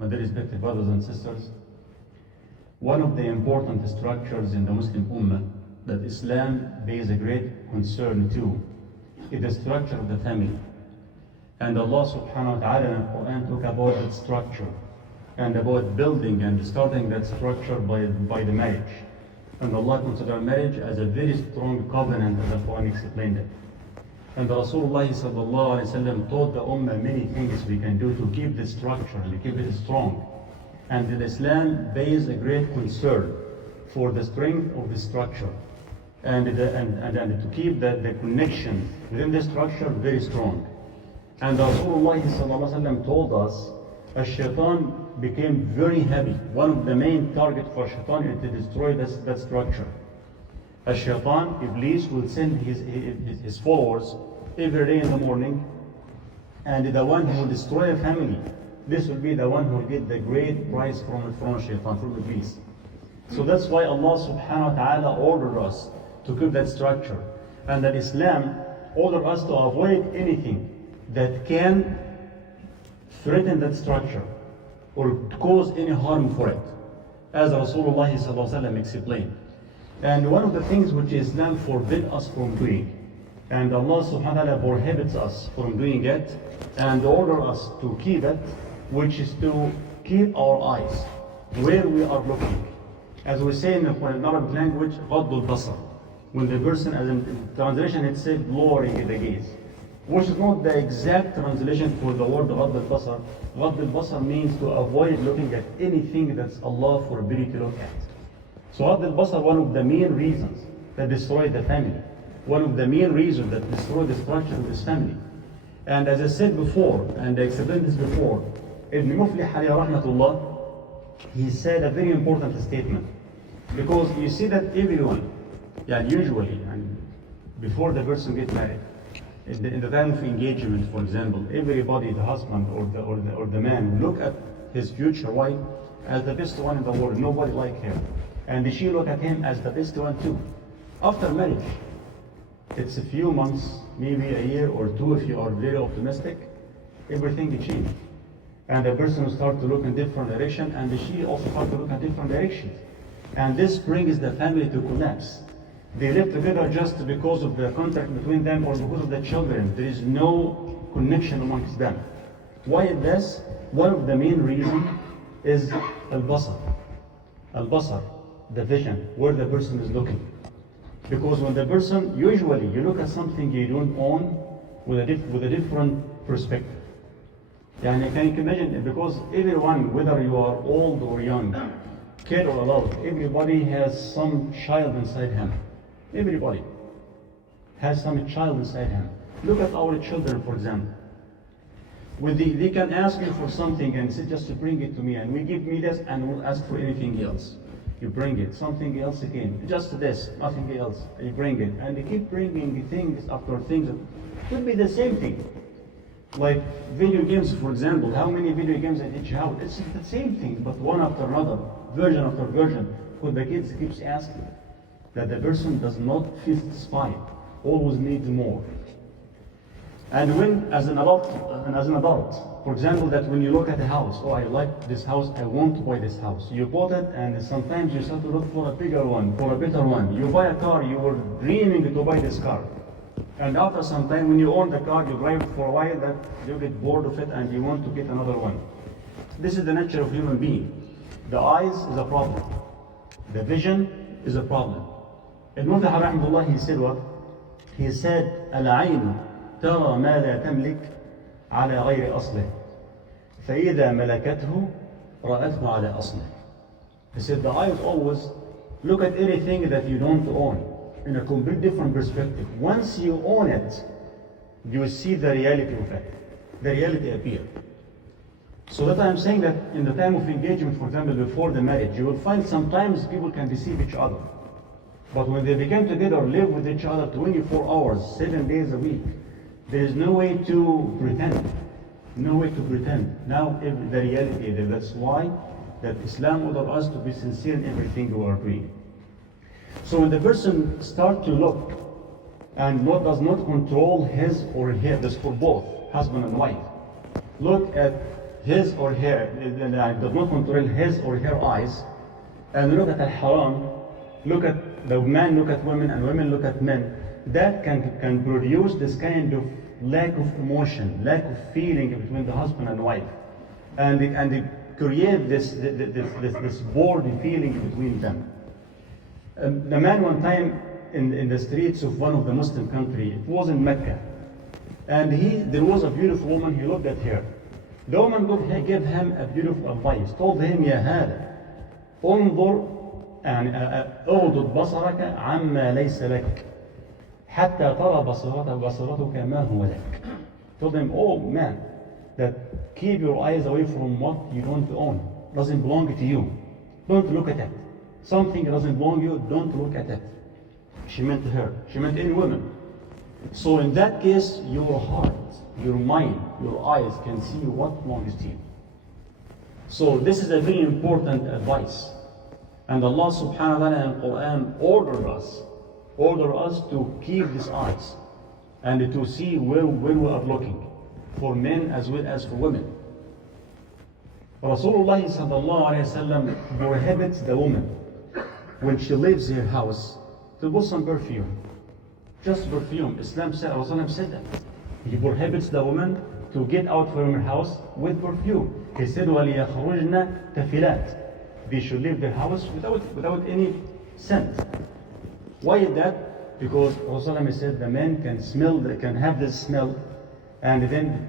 My dear respected brothers and sisters, one of the important structures in the Muslim Ummah that Islam pays a great concern to is the structure of the family. And Allah subhanahu wa ta'ala in the Quran talk about that structure and about building and starting that structure by the marriage. And Allah considers marriage as a very strong covenant, as the Quran explained it. And Rasulullah sallallahu alayhi wa sallam taught the Ummah many things we can do to keep this structure and to keep it strong. And in Islam pays a great concern for the strength of the structure and to keep the connection within the structure very strong. And Rasulullah sallallahu alayhi wa sallam told us Shaitan became very happy. One of the main targets for Shaitan is to destroy that structure. Shaitan, Iblis, will send his followers every day in the morning, and the one who will destroy a family, this will be the one who will get the great prize from Shaitan, from Iblis. So that's why Allah subhanahu wa ta'ala ordered us to keep that structure. And that Islam ordered us to avoid anything that can threaten that structure or cause any harm for it, as Rasulullah sallallahu alaihi wasallam explained. And one of the things which Islam forbids us from doing, and Allah subhanahu wa ta'ala prohibits us from doing it, and order us to keep it, which is to keep our eyes where we are looking. As we say in the Arabic language, غض البصر. When the person, as in translation, it said lowering the gaze, which is not the exact translation for the word غض البصر. غض البصر means to avoid looking at anything that's Allah forbid you to look at. So غض البصر, one of the main reasons that destroy the family, one of the main reasons that destroy the structure of this family. And as I said before, and I explained this before, Ibn Muflih alayhi rahmatullah, he said a very important statement. Because you see that everyone, usually, and before the person gets married, in the time of engagement, for example, everybody, the husband or the man, look at his future wife as the best one in the world. Nobody like her. And she look at him as the best one too. After marriage, it's a few months, maybe a year or two if you are very optimistic, everything will change. And the person will start to look in different direction, and she also start to look in different directions. And this brings the family to collapse. They live together just because of the contract between them or because of the children. There is no connection amongst them. Why is this? One of the main reasons is al-basar. Al-basar, the vision, where the person is looking. Because when the person, usually you look at something you don't own with a different perspective. And you can imagine, because everyone, whether you are old or young, kid or adult, everybody has some child inside him. Everybody has some child inside him. Look at our children, for example. They can ask you for something and say, just to bring it to me, and we give me this and we'll ask for anything else. You bring it, something else again, just this, nothing else, you bring it. And they keep bringing things after things. It could be the same thing. Like video games, for example, how many video games at each house? It's the same thing, but one after another, version after version. Because the kids keeps asking, that the person does not feel satisfied, always needs more. And when, as an adult, for example, that when you look at a house, oh, I like this house, I want to buy this house. You bought it, and sometimes you start to look for a bigger one, for a better one. You buy a car, you were dreaming to buy this car. And after some time, when you own the car, you drive it for a while, that you get bored of it and you want to get another one. This is the nature of human being. The eyes is a problem. The vision is a problem. Ibn Muflih rahimahullah, he said what? He said, العين ترى ما لا تملك على غير أصله فإذا ملكته رأته على أصله. He said the eyes always look at anything that you don't own in a complete different perspective. Once you own it, you will see the reality of it. The reality appear. So that I'm saying that in the time of engagement, for example, before the marriage, you will find sometimes people can deceive each other. But when they become together, live with each other 24 hours, 7 days a week, there is no way to pretend. No way to pretend. Now the reality is that's why that Islam orders us to be sincere in everything we are doing. So when the person starts to look and does not control his or her, this for both, husband and wife, look at his or her, does not control his or her eyes, and look at al-haram, look at the men, look at women, and women look at men, that can produce this kind of lack of emotion, lack of feeling between the husband and wife, and it create this bored feeling between them. The man one time in the streets of one of the Muslim country, it was in Mecca, and there was a beautiful woman, he looked at her. The woman gave him a beautiful advice, told him, يا هذا انظر يعني اغضض بصرك عما ليس لك حتى ترى بصرتك ما هو لك. Told him, oh man, that keep your eyes away from what you don't own, doesn't belong to you. Don't look at it. Something doesn't belong to you, don't look at it. She meant her, she meant any woman. So in that case, your heart, your mind, your eyes can see what belongs to you. So this is a very important advice. And Allah subhanahu wa ta'ala in Quran ordered us to keep these eyes and to see where we are looking, for men as well as for women. Rasulullah sallallahu alayhi wa sallam prohibits the woman when she leaves her house to put some perfume. Just perfume. Islam said, Rasulullah said that. He prohibits the woman to get out from her house with perfume. He said, وَلِيَخْرُجْنَ تَفِلَاتٍ. They should leave their house without any scent. Why is that? Because Rasulullah said the man can have this smell, and then it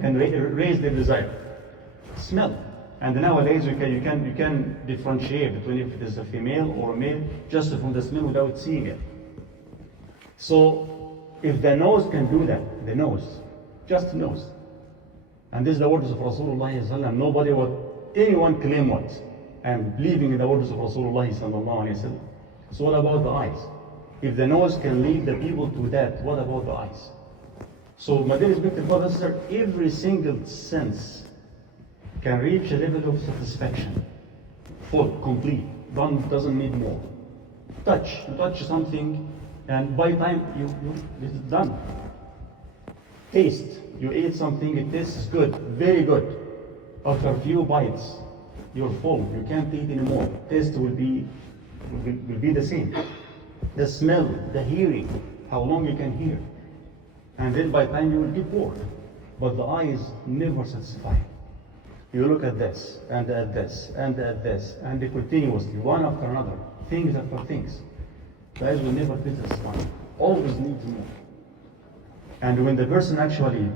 can raise their desire. Smell. And nowadays you can differentiate between if it is a female or a male just from the smell without seeing it. So if the nose can do that, the nose, just nose. And this is the words of Rasulullah. Nobody would anyone claim what? And believing in the words of Rasulullah. So what about the eyes? If the nose can lead the people to that, what about the eyes? So my dear respected brothers and sisters, every single sense can reach a level of satisfaction, full, complete, doesn't need more. You touch something, and by the time it's done. Taste, you eat something, it tastes good, very good. After a few bites, you're full, you can't eat anymore. Taste will be the same. The smell, the hearing, how long you can hear. And then by the time you will get bored. But the eyes never satisfy. You look at this, and at this, and at this, and continuously, one after another, things after things. The eyes will never be satisfied. Always needs more. And when the person actually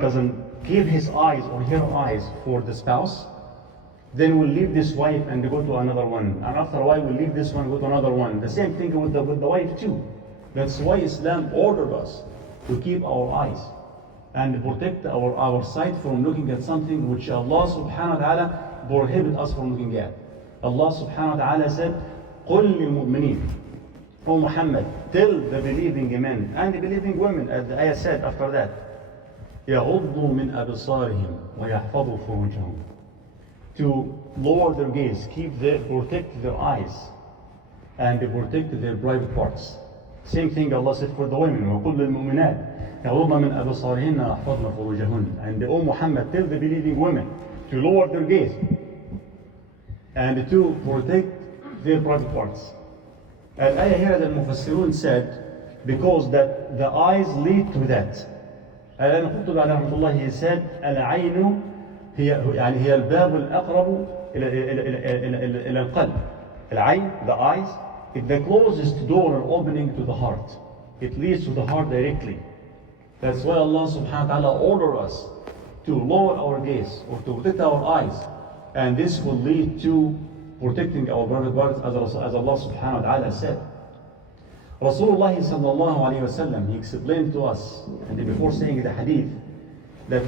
doesn't give his eyes or her eyes for the spouse, then will leave this wife and go to another one. And after a while will leave this one, go to another one. The same thing with the wife too. That's why Islam ordered us to keep our eyes and protect our sight from looking at something which Allah subhanahu wa ta'ala prohibited us from looking at. Allah subhanahu wa ta'ala said, قُلْ لِلْمُؤْمِنِينَ, O Muhammad, tell the believing men and the believing women, as the ayah said after that, يَغُضُّوا مِنْ أَبْصَارِهِمْ وَيَحْفَظُوا فُرُوجَهُمْ, to lower their gaze, protect their eyes, and protect their private parts. Same thing Allah said for the women, وَقُلْ لِلْمُؤْمِنَاتِ يَغُضْضَ مِنْ أَبْصَارِهِنَّ وَيَحْفَظْنَ فُرُوجَهُنَّ. And O Muhammad, tell the believing women to lower their gaze and to protect their private parts. Al-ayah here that Mufassirun said, because that the eyes lead to that. Al-Qurtubi alayhi rahmatullah, he said, العين هي الباب الأقرب إلى القلب. العين, the eyes, is the closest door or opening to the heart. It leads to the heart directly. That's why Allah subhanahu wa ta'ala ordered us to lower our gaze or to protect our eyes. And this will lead to protecting our private parts, as Allah subhanahu wa ta'ala said. Rasulullah sallallahu alayhi wa sallam, he explained to us, and before saying the hadith, that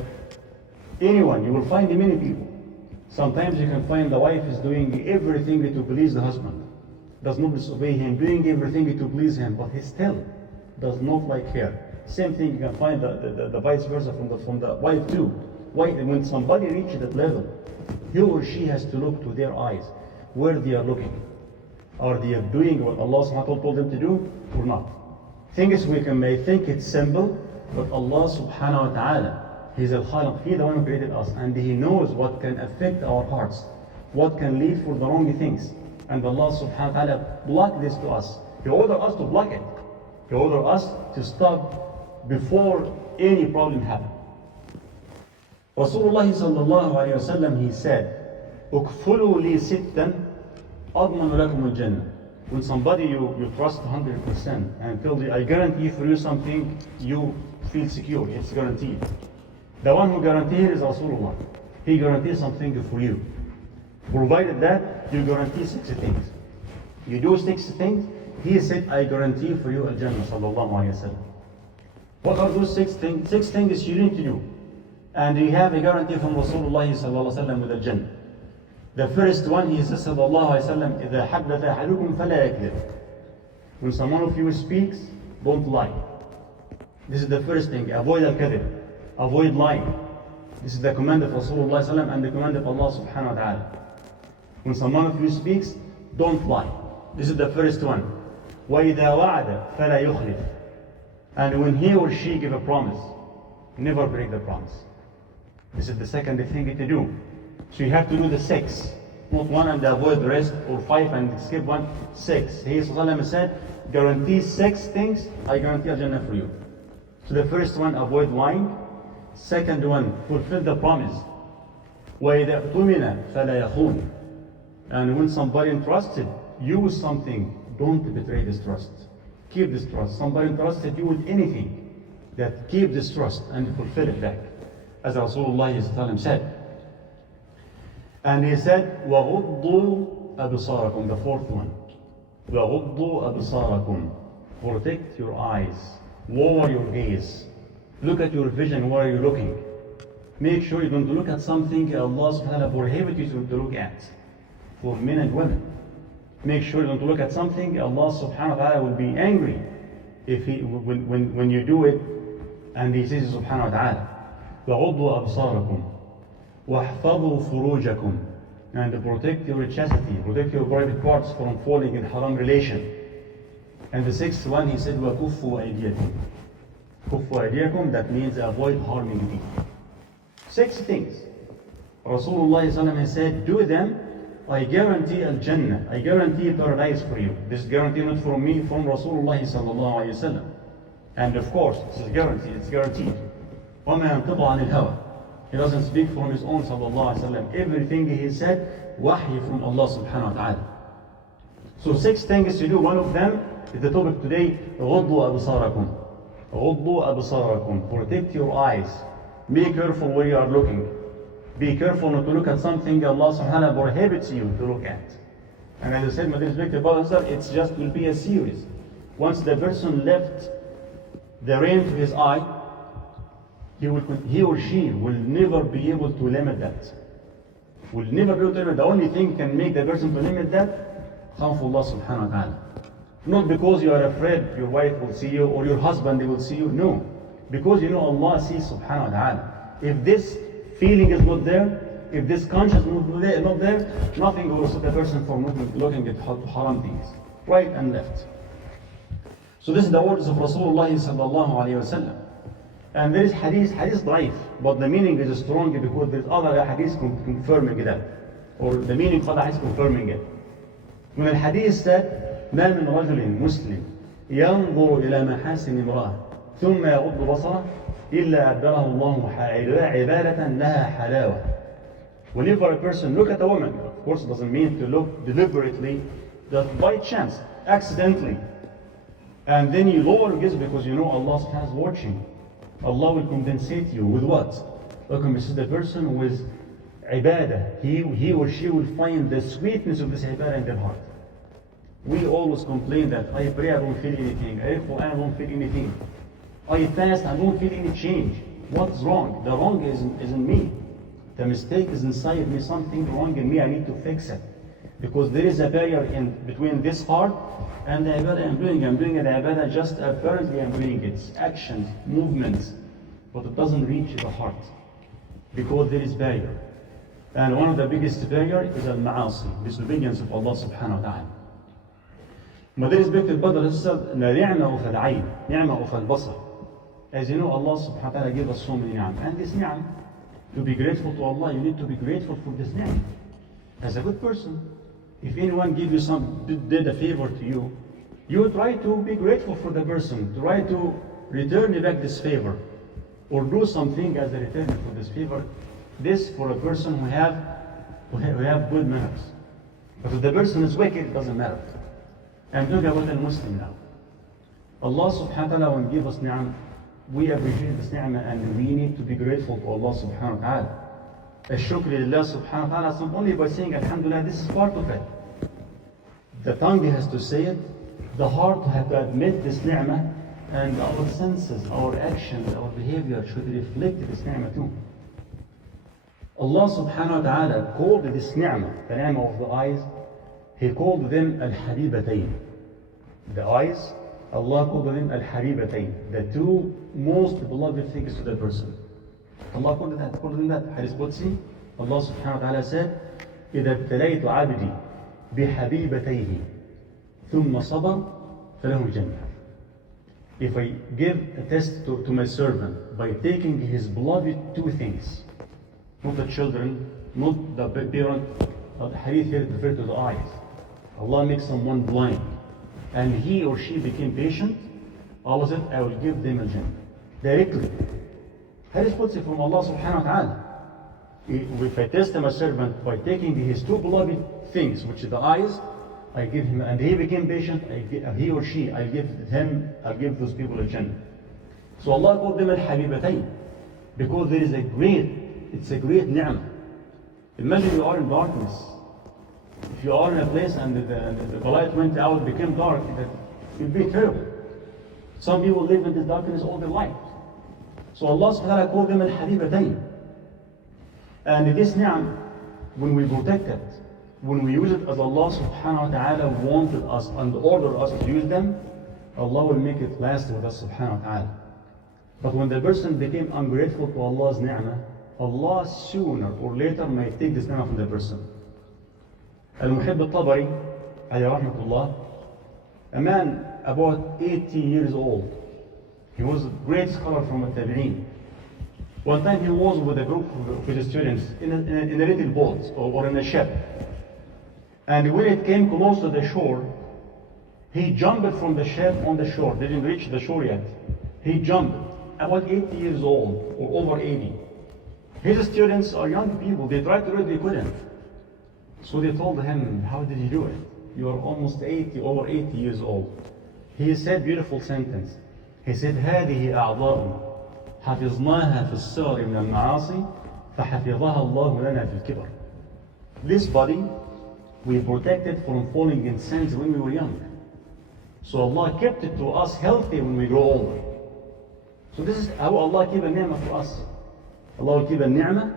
anyone, you will find many people. Sometimes you can find the wife is doing everything to please the husband, does not disobey him, doing everything to please him, but he still does not like her. Same thing you can find the vice versa from the wife too. Why? When somebody reaches that level, he or she has to look to their eyes, where they are looking. Are they doing what Allah subhanahu wa ta'ala told them to do or not? Things we may think it's simple, but Allah subhanahu wa ta'ala He's al-Khaliq, He the one who created us, and He knows what can affect our hearts, what can lead for the wrong things. And Allah subhanahu wa ta'ala blocked this to us. He ordered us to block it. He ordered us to stop before any problem happens. Rasulullah sallallahu alayhi wa sallam, he said, "Ukfulu li sittan admanu lakum al-jannah." When somebody you trust 100% and tells you, I guarantee for you something, you feel secure, it's guaranteed. The one who guarantees is Rasulullah. He guarantees something for you. Provided that you guarantee 6 things. You do 6 things, he said, I guarantee for you al-Jannah sallallahu alayhi wa sallam. What are those 6 things? 6 things you need to do. And we have a guarantee from Rasulullah sallallahu alayhi wa sallam with al-Jannah. The first one, he says sallallahu alayhi wa sallam, إِذَا حَدَّثَ أَحَدُكُمْ فَلَا يَكْذِبْ. When someone of you speaks, don't lie. This is the first thing. Avoid al-kadhib. Avoid lying. This is the command of Rasulullah sallallahu alayhi wa sallam and the command of Allah subhanahu wa ta'ala. When someone of you speaks, don't lie. This is the first one. وَإِذَا وَعَدَ فَلَا يُخْلِفْ. And when he or she give a promise, never break the promise. This is the second thing to do. So you have to do the 6. Not 1 and avoid the rest, or 5 and skip 1. 6. He said, guarantee 6 things, I guarantee al-Jannah for you. So the first one, avoid lying. Second one, fulfill the promise. وَإِذَا اؤْتُمِنَ فَلَا يَخُونَ. And when somebody entrusted you with something, don't betray this trust. Keep this trust. Somebody entrusted you with anything, that keep this trust and fulfill it back. As Rasulullah said. And he said, وَغُضُّوا أَبْصَارَكُمْ. The fourth one. وَغُضُّوا أَبْصَارَكُمْ. Protect your eyes. Lower your gaze. Look at your vision. Where are you looking? Make sure you don't look at something Allah subhanahu wa ta'ala prohibits you to look at. For men and women. Make sure you don't look at something Allah subhanahu wa ta'ala will be angry if when you do it. And He says subhanahu wa ta'ala, وَغُضُّوا أَبْصَارَكُمْ وَاحْفَظُوا فُرُوجَكُمْ. And protect your chastity, protect your private parts from falling in haram relation. And the 6th one, he said, وَكُفُّوا أَيْدِيَكُمْ. كُفُّوا أَيْدِيَكُمْ, that means avoid harming people. 6 things. Rasulullah said, do them, I guarantee al-Jannah, I guarantee paradise for you. This is guarantee not from me, from Rasulullah sallallahu alayhi wa sallam. And of course, this is guaranteed, it's guaranteed. وَمَا يَنْطِقُ عَنِ الْهَوَىٰ. He doesn't speak from his own sallallahu alayhi wa sallam. Everything he said, wahy from Allah subhanahu wa ta'ala. So 6 things to do. One of them is the topic today, غُضُّوا أَبْصَارَكُمْ. غُضُّوا أَبْصَارَكُمْ. Protect your eyes. Be careful where you are looking. Be careful not to look at something Allah subhanahu wa ta'ala prohibits you to look at. And as I said, my respected brothers, it's just will be a series. Once the person left the rein to his eye, he or she will never be able to limit that. Will never be able to limit. The only thing can make the person to limit that, khawfullah subhanahu wa ta'ala. Not because you are afraid your wife will see you or your husband will see you. No. Because you know Allah sees subhanahu wa ta'ala. If this feeling is not there, if this consciousness is not there, nothing will stop the person from looking at haram things, right and left. So this is the words of Rasulullah sallallahu alayhi wa sallam. And there is hadith daif, but the meaning is strong because there is other hadith confirming that, or the meaning of other hadith confirming it. When the hadith said, ما من رجل مسلم ينظر إلى محاسن امرأة ثم يغض بصره إلا أبدله الله عبادة لها حلاوة. Whenever a person look at a woman, of course it doesn't mean to look deliberately, just by chance, accidentally, and then you lower your gaze because you know Allah subhanahu wa ta'ala is watching. Allah will compensate you with what? Will compensate the person with ibadah. He or she will find the sweetness of this ibadah in their heart. We always complain that I pray, I don't feel anything. I read Quran, I don't feel anything. I fast, I don't feel any change. What's wrong? The wrong isn't me. The mistake is inside me, something wrong in me, I need to fix it. Because there is a barrier in between this heart and the ibadah I'm doing. I'm doing the ibadah just apparently I'm doing its actions, movements, but it doesn't reach the heart. Because there is barrier. And one of the biggest barrier is al-ma'asi, disobedience of Allah subhanahu wa ta'ala. ما ده respected brothers and sisters, لا نعمة في العين، نعمة في البصر. As you know, Allah subhanahu wa ta'ala gave us so many ni'am. And this ni'am, to be grateful to Allah, you need to be grateful for this ni'am. As a good person, if anyone give you did a favor to you, you try to be grateful for the person, try to return back this favor, or do something as a return for this favor. This for a person who have good manners. But if the person is wicked, it doesn't matter. And look about a Muslim now. Allah subhanahu wa ta'ala will give us ni'am. We appreciate this ni'am and we need to be grateful to Allah subhanahu wa ta'ala. الشكر لله سبحانه وتعالى, not only by saying Alhamdulillah, this is part of it. The tongue has to say it, the heart has to admit this ni'mah, and our senses, our actions, our behavior should reflect this ni'mah too. Allah subhanahu wa ta'ala called this ni'mah, the ni'mah of the eyes, He called them al-habibatayn. The eyes, Allah called them al-habibatayn, the two most beloved things to the person. Allah called them that. Hadith Qudsi, Allah subhanahu wa ta'ala said, إِذَا ابْتَلَيْتُ عَبْدِي بِحَبِيبَتَيْهِ ثُمَّ صَبَرْ فَلَهُ الْجَنَّةُ. If I give a test to my servant by taking his beloved two things, not the children, not the parent, but the hadith here referred to the eyes. Allah makes someone blind, and he or she became patient, Allah said, I will give them al-Jannah. Directly. Hadith Qudsi from Allah subhanahu wa ta'ala. If I test my servant by taking his two beloved things, which are the eyes, I give him, and he became patient, he or she, I'll give those people al-Jannah. So Allah called them al-habibatayn, because there is it's a great ni'mah. Imagine you are in darkness. If you are in a place and the light went out, became dark, it would be terrible. Some people live in this darkness all their life. So Allah subhanahu wa ta'ala called them al-habibatayn. And this ni'am, when we protect it, when we use it as Allah subhanahu wa ta'ala wanted us and ordered us to use them, Allah will make it last with us subhanahu wa ta'ala. But when the person became ungrateful to Allah's ni'mah, Allah sooner or later may take this ni'mah from the person. Al-Muhib al-Tabari, alayhi rahmatullah, a man about 80 years old. He was a great scholar from Al-Tabi'een. One time he was with a group of his students in a little boat or in a ship. And when it came close to the shore, he jumped from the ship on the shore. Didn't reach the shore yet. He jumped, about 80 years old or over 80. His students are young people. They tried to do it, they couldn't. So they told him, how did you do it? You are almost 80, over 80 years old. He said beautiful sentence. He said, هذه أعضاء حفظناها في الصغر من المعاصي فحفظها الله لنا في الكبر. This body we protected from falling in sins when we were young. So Allah kept it to us healthy when we grow older. So this is how Allah keep a ni'mah for us. Allah will keep a ni'mah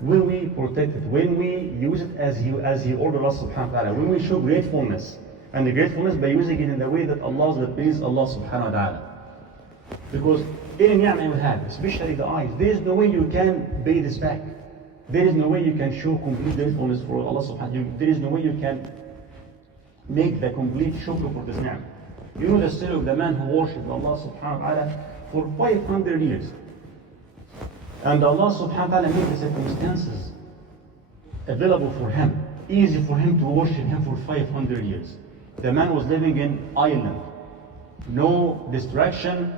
when we protect it, when we use it as He ordered us subhanahu wa ta'ala, when we show gratefulness. And the gratefulness by using it in the way that Allah will please Allah subhanahu wa ta'ala. Because any ni'mah you have, especially the eyes, there is no way you can pay this back. There is no way you can show complete gratefulness for Allah subhanahu wa ta'ala. There is no way you can make the complete shukr for this ni'mah. You know the story of the man who worshipped Allah subhanahu wa ta'ala for 500 years. And Allah subhanahu wa ta'ala made the circumstances available for him, easy for him to worship Him for 500 years. The man was living in island. No distraction,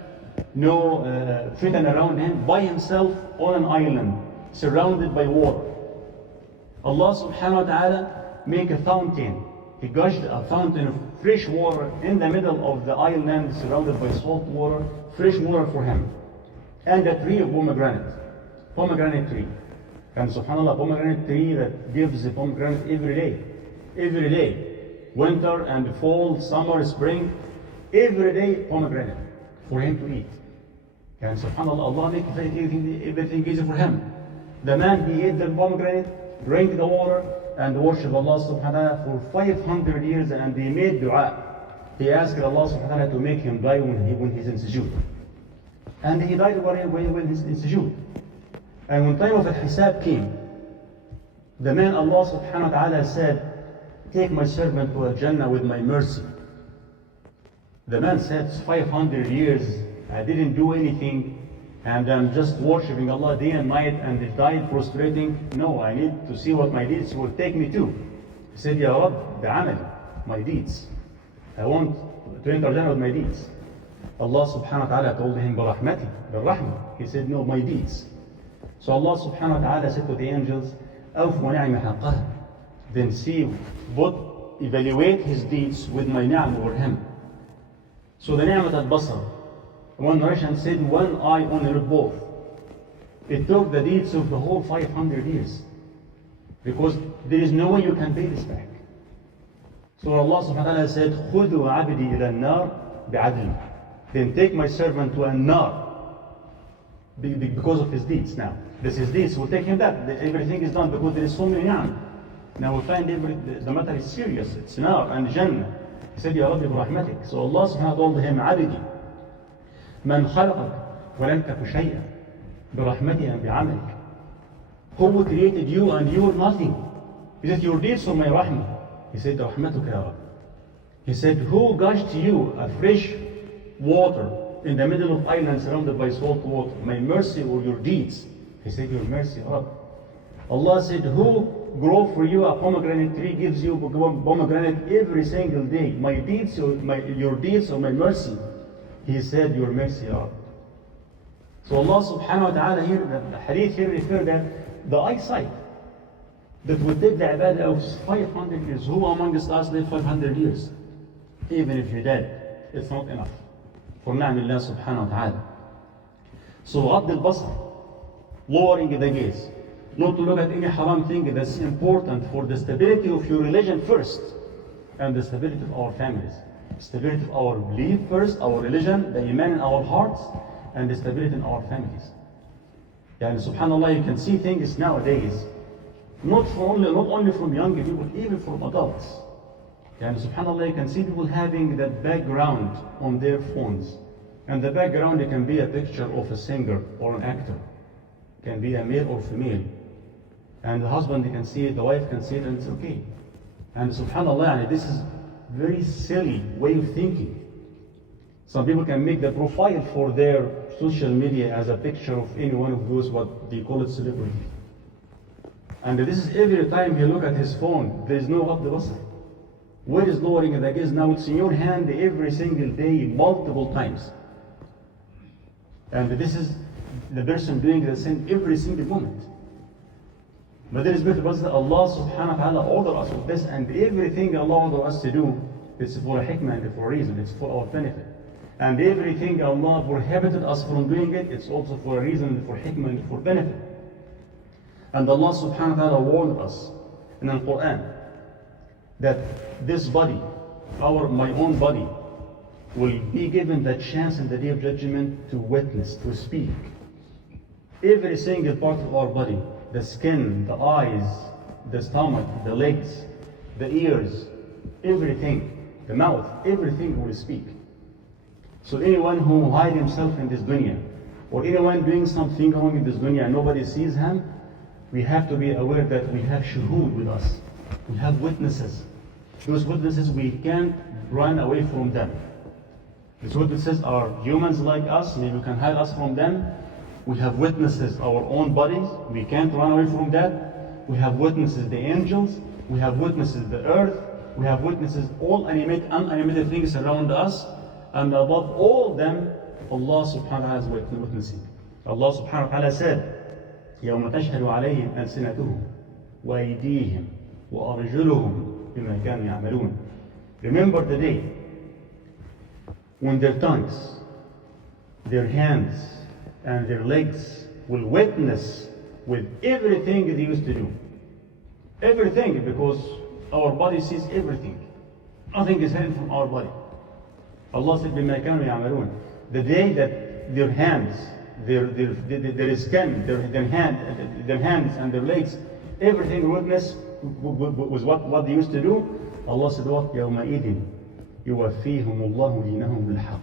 no fitan around him, by himself on an island, surrounded by water. Allah subhanahu wa ta'ala make a fountain. He gushed a fountain of fresh water in the middle of the island, surrounded by salt water, fresh water for him. And a tree of pomegranate tree. And subhanAllah, pomegranate tree that gives a pomegranate every day. Winter and fall, summer, spring, every day pomegranate for him to eat. And subhanAllah, Allah make everything easy for him. The man, he ate the pomegranate, drank the water, and worshiped Allah subhanahu wa ta'ala for 500 years, and he made dua. He asked Allah subhanahu wa ta'ala to make him die when he's in sujood. And he died when he's in sujood. And when time of al-hisab came, the man Allah subhanahu wa ta'ala said, take my servant to Al-Jannah with my mercy. The man said 500 years I didn't do anything, and I'm just worshiping Allah day and night and died prostrating. No, I need to see what my deeds will take me to. He said, Ya Rabb, بعملي, my deeds. I want to enter Jannah with my deeds. Allah subhanahu wa ta'ala told him, برحمتي, بالرحمة. He said, no, my deeds. So Allah subhanahu wa ta'ala said to the angels, أوفوا نعم حقها. Then see, evaluate his deeds with my ni'am over him. So the ni'mat al-basar, one narration said, one eye only looked both. It took the deeds of the whole 500 years. Because there is no way you can pay this back. So Allah subhanahu wa ta'ala said, خُذُوا عَبْدِي إِلَى النَّارِ بِعَدْلٍ. Then take my servant to a nar. Because of his deeds now. This is deeds, we'll take him that. Everything is done because there is so many ni'am. Now we find the matter is serious. It's nar and Jannah. He said, Ya Rabbi برحمتك. So Allah subhanahu wa ta'ala told him, عَبْدِي مَنْ خَلَقَكَ وَلَمْ تَكُ شَيْئًا بِرَحْمَتِي أَمْ بِعَمَلِكَ. Who created you and you were nothing? He said, your deeds are my rahmah. He said, رحمتك يا رب. He said, who gushed to you a fresh water in the middle of island surrounded by salt water? My mercy or your deeds? He said, your mercy, Ya Rab. Allah said, who grow for you a pomegranate tree, gives you pomegranate every single day? My deeds, your deeds or my mercy? He said, your mercy, Ya Rab. So Allah subhanahu wa ta'ala here, the hadith here referred that the eyesight that would take the ibadah of 500 years. Who amongst us live 500 years? Even if you're dead, it's not enough. For ni'amillah subhanahu wa ta'ala. So غض البصر, lowering the gaze, not to look at any haram thing that's important for the stability of your religion first, and the stability of our families. Stability of our belief first, our religion, the iman in our hearts, and the stability in our families. And subhanAllah, you can see things nowadays, not only from young people, even from adults. And subhanAllah, you can see people having that background on their phones. And the background, it can be a picture of a singer or an actor. It can be a male or female. And the husband, you can see it, the wife can see it, and it's okay. And subhanAllah, this is very silly way of thinking. Some people can make the profile for their social media as a picture of any one of those, what they call it, celebrity. And this is every time he look at his phone, there is no غض بصر. Where is lowering the gaze? Now it's in your hand every single day, multiple times. And this is the person doing the same every single moment. But there is better because Allah subhanahu wa ta'ala ordered us with this, and everything Allah ordered us to do, it's for a hikmah and for a reason, it's for our benefit. And everything Allah prohibited us from doing it, it's also for a reason, for hikmah and for benefit. And Allah subhanahu wa ta'ala warned us in the Quran that this body, my own body, will be given the chance in the day of judgment to witness, to speak. Every single part of our body, the skin, the eyes, the stomach, the legs, the ears, everything, the mouth, everything will speak. So anyone who hides himself in this dunya, or anyone doing something wrong in this dunya and nobody sees him, we have to be aware that we have shuhud with us. We have witnesses. Those witnesses, we can't run away from them. These witnesses are humans like us, maybe we can hide us from them. We have witnesses, our own bodies, we can't run away from that. We have witnesses, the angels. We have witnesses, the earth. We have witnesses, all animated, unanimated things around us. And above all them, Allah subhanahu wa ta'ala is witnessing. Allah subhanahu wa ta'ala said, يوم تشهد عليهم ألسنتهم وأيديهم وأرجلهم بما كانوا يعملون. Remember the day when their tongues, their hands, and their legs will witness with everything they used to do. Everything, because our body sees everything. Nothing is hidden from our body. Allah said, بما كانوا يعملون. The day that their hands, their skin, their hands and their legs, everything witness was what they used to do. Allah said, what? يومئذ يوفيهم الله دينهم بالحق.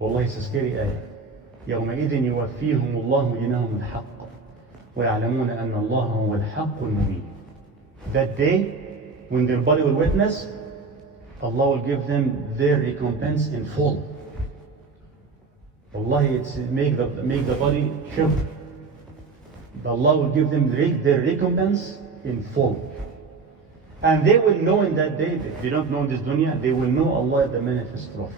Wallahi, it's a scary ayah. يومئذ يوفيهم الله دينهم بالحق ويعلمون أن الله هو الحق المبين. That day, when their body will witness, Allah will give them their recompense in full. Wallahi, it's make the body shiver. Allah will give them their recompense in full. And they will know in that day, if they don't know in this dunya, they will know Allah is the manifest truth.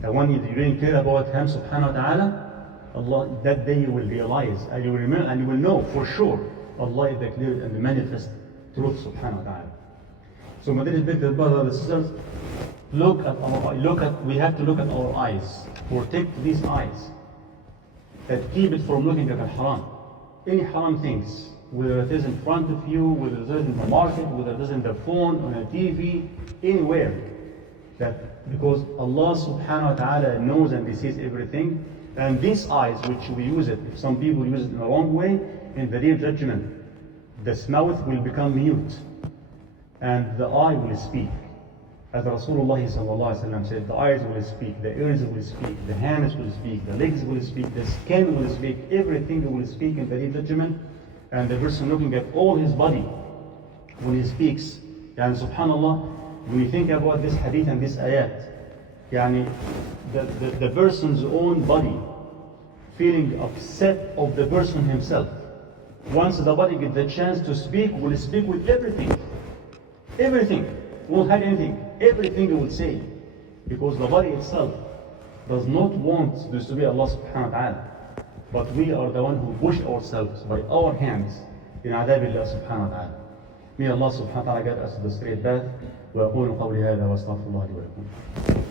The one you really care about Him subhanahu wa ta'ala, Allah, that day you will realize, and you will remember, and you will know for sure, Allah is the clear and the manifest truth subhanahu wa ta'ala. So my dear brothers and sisters, we have to look at our eyes. Protect these eyes. That keep it from looking at al-haram. Any haram things, whether it is in front of you, whether it is in the market, whether it is in the phone, on a TV, anywhere. That because Allah subhanahu wa ta'ala knows and He sees everything. And these eyes, which we use it, if some people use it in the wrong way, in the day of judgment, the mouth will become mute. And the eye will speak. As Rasulullah sallallahu alaihi wasallam said, the eyes will speak, the ears will speak, the hands will speak, the legs will speak, the skin will speak, everything will speak in the day of judgment. And the person looking at all his body when he speaks. And subhanallah, when you think about this hadith and this ayat, yani the person's own body feeling upset of the person himself. Once the body gets the chance to speak, will speak with everything. Everything. Won't hide anything. Everything it will say. Because the body itself does not want to disobey Allah subhanahu wa ta'ala. But we are the one who push ourselves by our hands in adab Allah subhanahu wa ta'ala. May Allah subhanahu wa ta'ala get us to the straight path. وأقول قولي هذا وأستغفر الله لي ولكم.